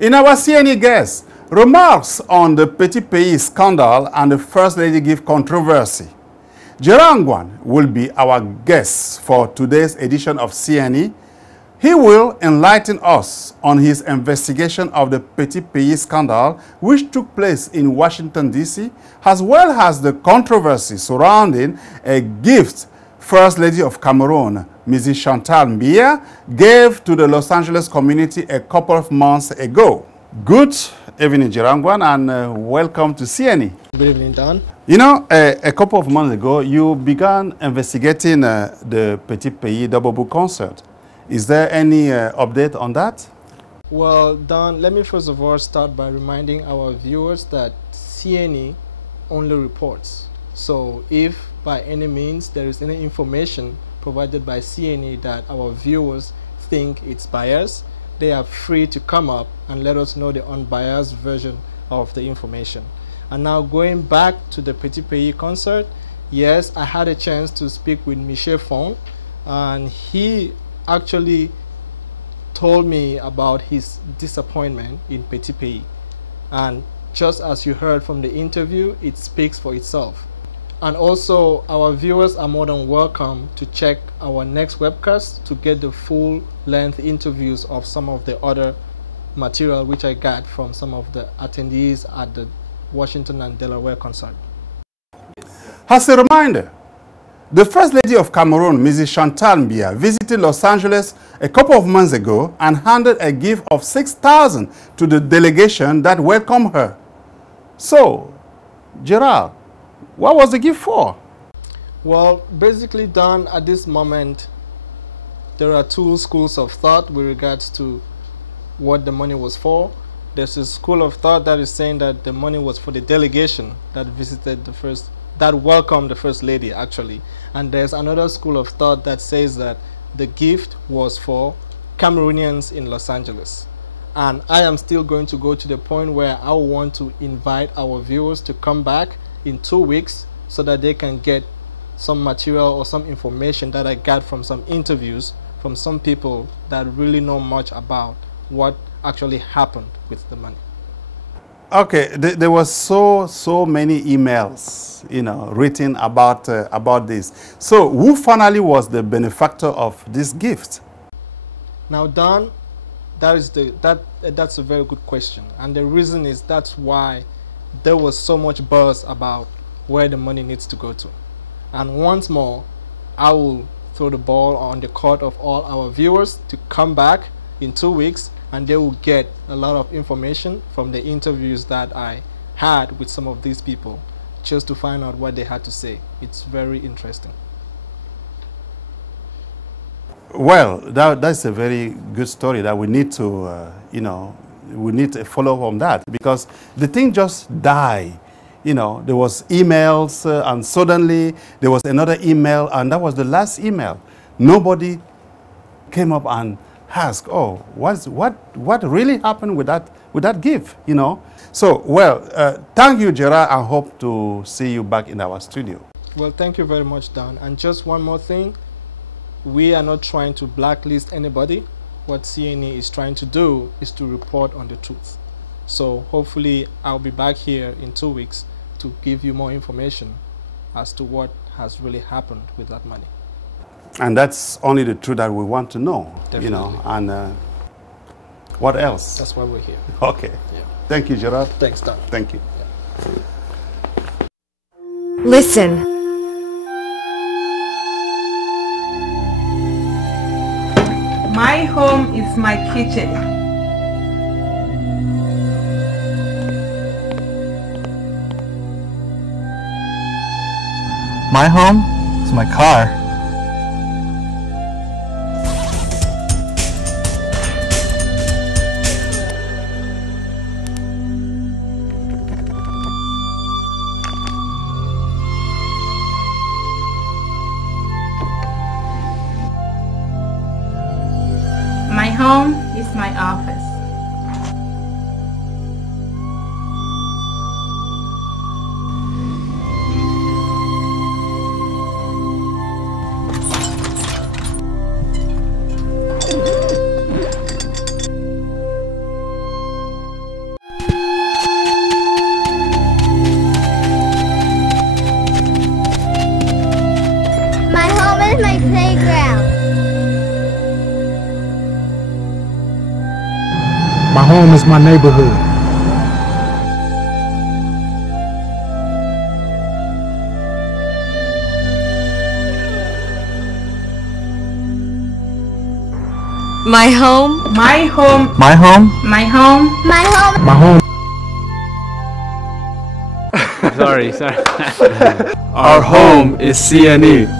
In our CNE guest, remarks on the Petit Pays scandal and the First Lady gift controversy. Gerard Ngwan will be our guest for today's edition of CNE. He will enlighten us on his investigation of the Petit Pays scandal, which took place in Washington, D.C., as well as the controversy surrounding a gift First Lady of Cameroon, Mrs. Chantal Mbia, gave to the Los Angeles community a couple of months ago. Good evening, Gerard Ngwan, and welcome to CNE. Good evening, Dan. You know, a couple of months ago, you began investigating the Petit Pays double book concert. Is there any update on that? Well, Dan, let me first of all start by reminding our viewers that CNE only reports. So if by any means there is any information provided by CNE that our viewers think it's biased, they are free to come up and let us know the unbiased version of the information. And now going back to the Petit Pays concert, yes, I had a chance to speak with Michel Fong, and he actually told me about his disappointment in Petit Pays. And just as you heard from the interview, it speaks for itself. And also, our viewers are more than welcome to check our next webcast to get the full-length interviews of some of the other material which I got from some of the attendees at the Washington and Delaware concert. As a reminder, the First Lady of Cameroon, Mrs. Chantal Mbia, visited Los Angeles a couple of months ago and handed a gift of $6,000 to the delegation that welcomed her. So, Gerard, what was the gift for? Well, basically, Dan, at this moment, there are two schools of thought with regards to what the money was for. There's a school of thought that is saying that the money was for the delegation that visited that welcomed the First Lady, actually. And there's another school of thought that says that the gift was for Cameroonians in Los Angeles. And I am still going to go to the point where I want to invite our viewers to come back in 2 weeks so that they can get some material or some information that I got from some interviews from some people that really know much about what actually happened with the money. Okay, there was so many emails, you know, written about this. So, who finally was the benefactor of this gift? Now, Dan, that's a very good question, and the reason is that's why there was so much buzz about where the money needs to go to. And once more, I will throw the ball on the court of all our viewers to come back in 2 weeks, and they will get a lot of information from the interviews that I had with some of these people, just to find out what they had to say. It's very interesting. Well, that's a very good story that we need to, you know, we need to follow up on that, because the thing just died. You know, there was emails and suddenly there was another email, and that was the last email. Nobody came up and asked, oh, what really happened with that gift, you know? So, well, thank you, Gerard. I hope to see you back in our studio. Well, thank you very much, Dan. And just one more thing. We are not trying to blacklist anybody. What CNE is trying to do is to report on the truth. So hopefully I'll be back here in 2 weeks to give you more information as to what has really happened with that money. And that's only the truth that we want to know. Definitely. You know, and what else? That's why we're here. Okay. Yeah. Thank you, Gerard. Thanks, Dan. Thank you. Yeah. Listen. My home is my kitchen. My home is my car. My home is my office. My home is my neighborhood. My home. My home. My home? My home. My home. My home. Sorry. Our home is CNE.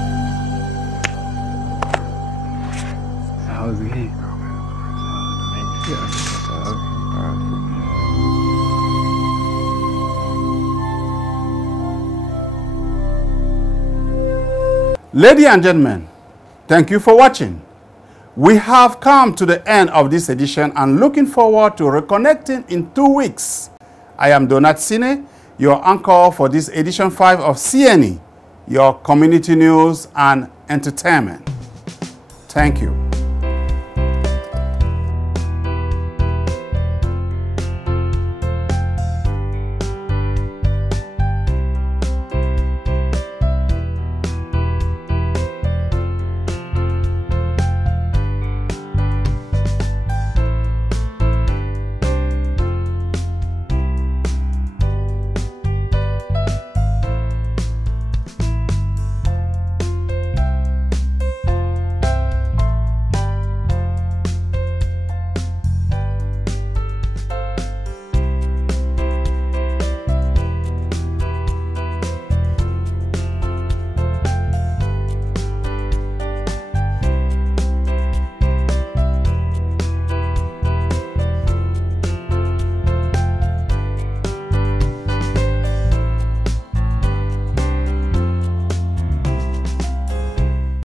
Ladies and gentlemen, thank you for watching. We have come to the end of this edition and looking forward to reconnecting in 2 weeks. I am Donat Sine, your anchor for this edition 5 of CNE, your community news and entertainment. Thank you.